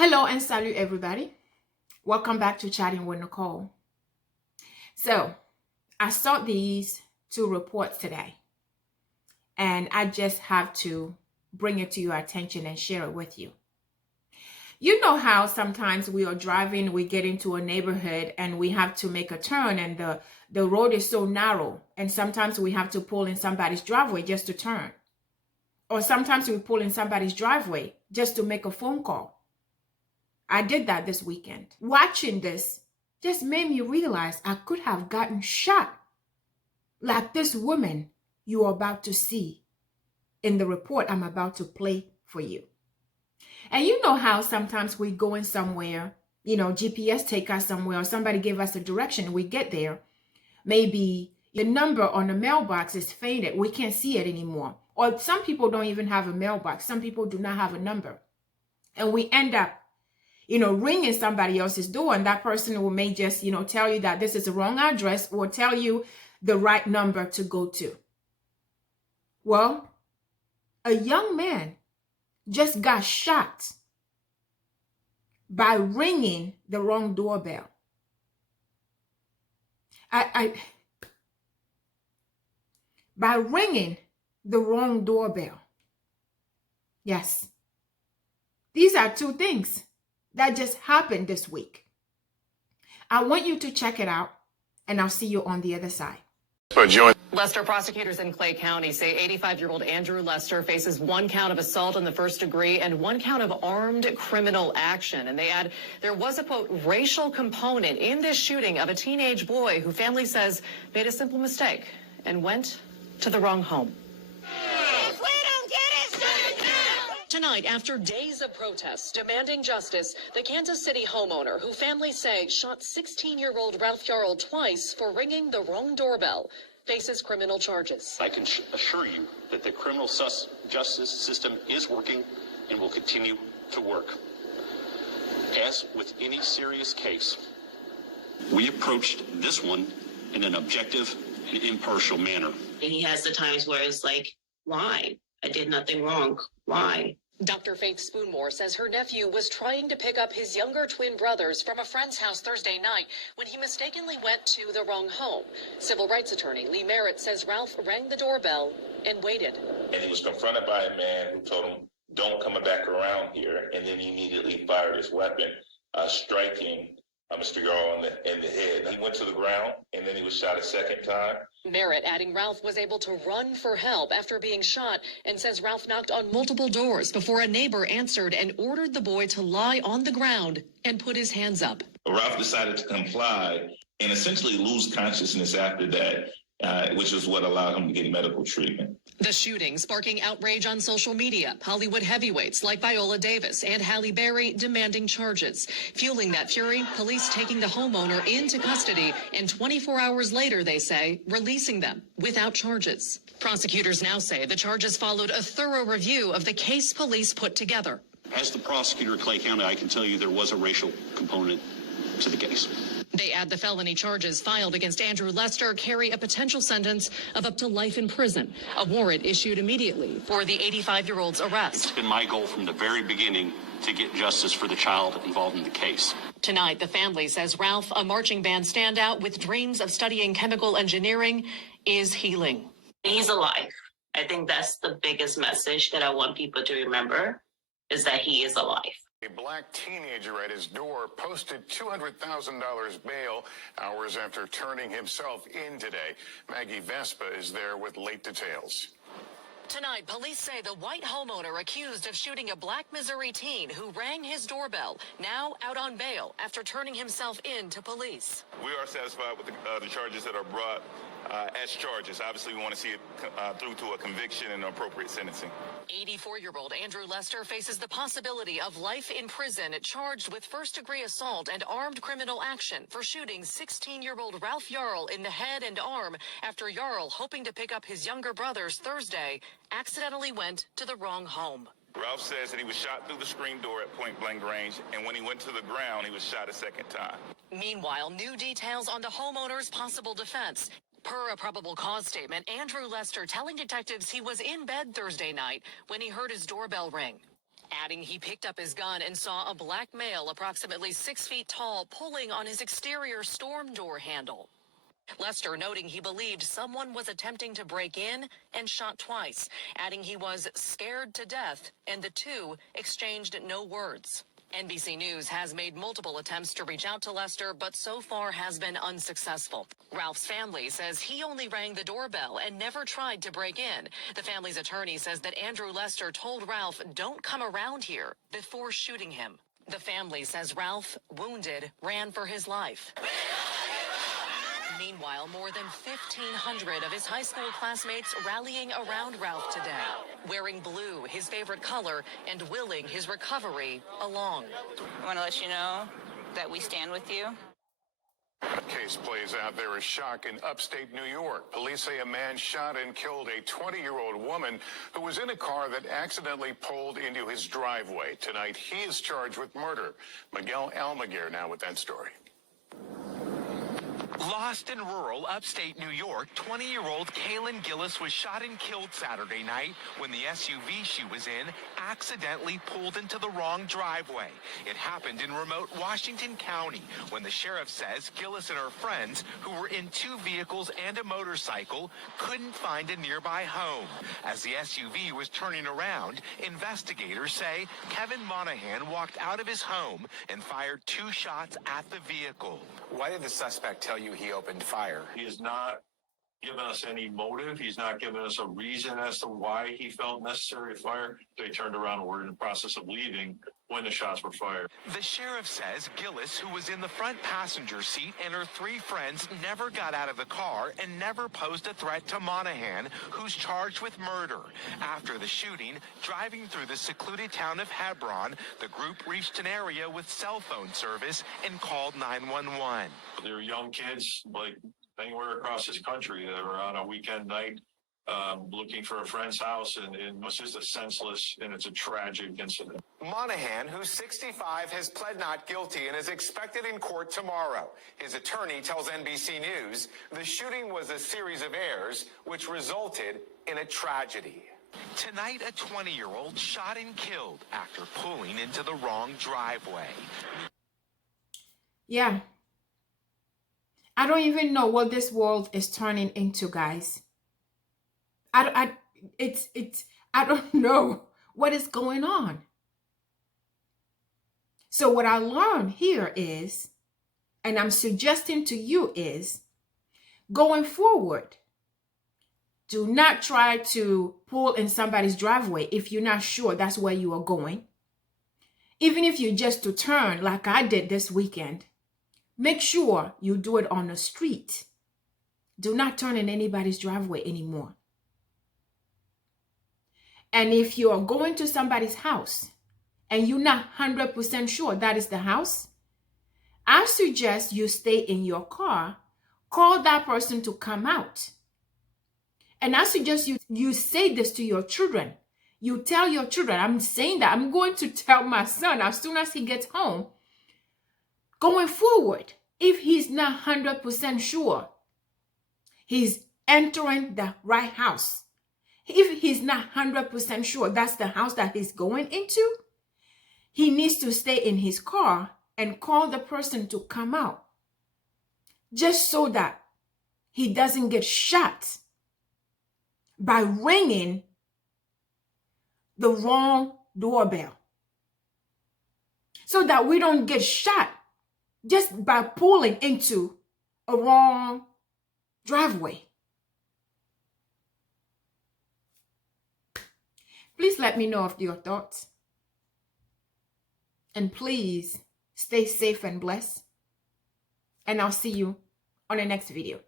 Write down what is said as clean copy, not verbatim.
Hello and salut everybody. Welcome back to Chatting with Nicole. So, I saw these two reports today and I just have to bring it to your attention and share it with you. You know how sometimes we are driving, we get into a neighborhood and we have to make a turn and the road is so narrow and sometimes we have to pull in somebody's driveway just to turn. Or sometimes we pull in somebody's driveway just to make a phone call. I did that this weekend. Watching this just made me realize I could have gotten shot like this woman you are about to see in the report I'm about to play for you. And you know how sometimes we go in somewhere, GPS take us somewhere or somebody give us a direction, we get there. Maybe the number on the mailbox is faded. We can't see it anymore. Or some people don't even have a mailbox. Some people do not have a number. And we end up ringing somebody else's door and that person may just, tell you that this is the wrong address or tell you the right number to go to. Well, a young man just got shot by ringing the wrong doorbell. By ringing the wrong doorbell. Yes. These are two things that just happened this week. I want you to check it out, and I'll see you on the other side. Lester prosecutors in Clay County say 85-year-old Andrew Lester faces one count of assault in the first degree and one count of armed criminal action. And they add there was a, quote, racial component in this shooting of a teenage boy who family says made a simple mistake and went to the wrong home. Tonight, after days of protests demanding justice, the Kansas City homeowner, who families say shot 16-year-old Ralph Yarl twice for ringing the wrong doorbell, faces criminal charges. I can assure you that the criminal justice system is working and will continue to work. As with any serious case, we approached this one in an objective and impartial manner. He has the times where it's like, why? I did nothing wrong. Why? Dr. Faith Spoonmore says her nephew was trying to pick up his younger twin brothers from a friend's house Thursday night when he mistakenly went to the wrong home. Civil rights attorney Lee Merritt says Ralph rang the doorbell and waited. And he was confronted by a man who told him, don't come back around here, and then he immediately fired his weapon, striking Mr. Yarl in the head. He went to the ground, and then he was shot a second time. Merritt adding Ralph was able to run for help after being shot and says Ralph knocked on multiple doors before a neighbor answered and ordered the boy to lie on the ground and put his hands up. Ralph decided to comply and essentially lose consciousness after that, which is what allowed him to get medical treatment. The shooting sparking outrage on social media. Hollywood heavyweights like Viola Davis and Halle Berry demanding charges. Fueling that fury, police taking the homeowner into custody and 24 hours later, they say, releasing them without charges. Prosecutors now say the charges followed a thorough review of the case police put together. As the prosecutor in Clay County, I can tell you there was a racial component to the case. They add the felony charges filed against Andrew Lester carry a potential sentence of up to life in prison. A warrant issued immediately for the 85-year-old's arrest. It's been my goal from the very beginning to get justice for the child involved in the case. Tonight, the family says Ralph, a marching band standout with dreams of studying chemical engineering, is healing. He's alive. I think that's the biggest message that I want people to remember, is that he is alive. A black teenager at his door posted $200,000 bail hours after turning himself in today. Maggie Vespa is there with late details. Tonight, police say the white homeowner accused of shooting a black Missouri teen who rang his doorbell, now out on bail after turning himself in to police. We are satisfied with the charges that are brought as charges. Obviously, we want to see it through to a conviction and appropriate sentencing. 84-year-old Andrew Lester faces the possibility of life in prison, charged with first-degree assault and armed criminal action for shooting 16-year-old Ralph Yarl in the head and arm after Yarl, hoping to pick up his younger brothers Thursday, accidentally went to the wrong home. Ralph says that he was shot through the screen door at point-blank range, and when he went to the ground, he was shot a second time. Meanwhile, new details on the homeowner's possible defense. Per a probable cause statement, Andrew Lester telling detectives he was in bed Thursday night when he heard his doorbell ring. adding he picked up his gun and saw a black male approximately 6 feet tall pulling on his exterior storm door handle. Lester noting he believed someone was attempting to break in and shot twice, adding he was scared to death, and the two exchanged no words. NBC News has made multiple attempts to reach out to Lester, but so far has been unsuccessful. Ralph's family says he only rang the doorbell and never tried to break in. The family's attorney says that Andrew Lester told Ralph, "Don't come around here," before shooting him. The family says Ralph, wounded, ran for his life. Meanwhile, more than 1,500 of his high school classmates rallying around Ralph today, wearing blue, his favorite color, and willing his recovery along. I want to let you know that we stand with you. A case plays out. There is shock in upstate New York. Police say a man shot and killed a 20-year-old woman who was in a car that accidentally pulled into his driveway. Tonight, he is charged with murder. Miguel Almaguer now with that story. Lost in rural upstate New York, 20-year-old Kaylin Gillis was shot and killed Saturday night when the SUV she was in accidentally pulled into the wrong driveway. It happened in remote Washington County when the sheriff says Gillis and her friends, who were in two vehicles and a motorcycle, couldn't find a nearby home. As the SUV was turning around, investigators say Kevin Monahan walked out of his home and fired 2 shots at the vehicle. Why did the suspect tell you he opened fire? He has not given us any motive. He's not given us a reason as to why he felt necessary to fire. They turned around and were in the process of leaving when the shots were fired. The sheriff says Gillis, who was in the front passenger seat, and her 3 friends never got out of the car and never posed a threat to Monahan, who's charged with murder. After the shooting, driving through the secluded town of Hebron, the group reached an area with cell phone service and called 911. They're young kids, like anywhere across this country, that were on a weekend night looking for a friend's house, and it's just a senseless and it's a tragic incident. Monahan, who's 65, has pled not guilty and is expected in court tomorrow. His attorney tells NBC News the shooting was a series of errors which resulted in a tragedy. Tonight, a 20-year-old shot and killed after pulling into the wrong driveway. Yeah. I don't even know what this world is turning into, guys. I don't know what is going on. So what I learned here is, and I'm suggesting to you is, going forward, do not try to pull in somebody's driveway if you're not sure that's where you are going. Even if you just to turn like I did this weekend, make sure you do it on the street. Do not turn in anybody's driveway anymore. And if you are going to somebody's house and you're not 100% sure that is the house, I suggest you stay in your car, call that person to come out. And I suggest you say this to your children. You tell your children, I'm saying that, I'm going to tell my son as soon as he gets home, going forward, if he's not 100% sure he's entering the right house, if he's not 100% sure that's the house that he's going into, he needs to stay in his car and call the person to come out, just so that he doesn't get shot by ringing the wrong doorbell. So that we don't get shot just by pulling into a wrong driveway. Please let me know of your thoughts. And please stay safe and blessed. And I'll see you on the next video.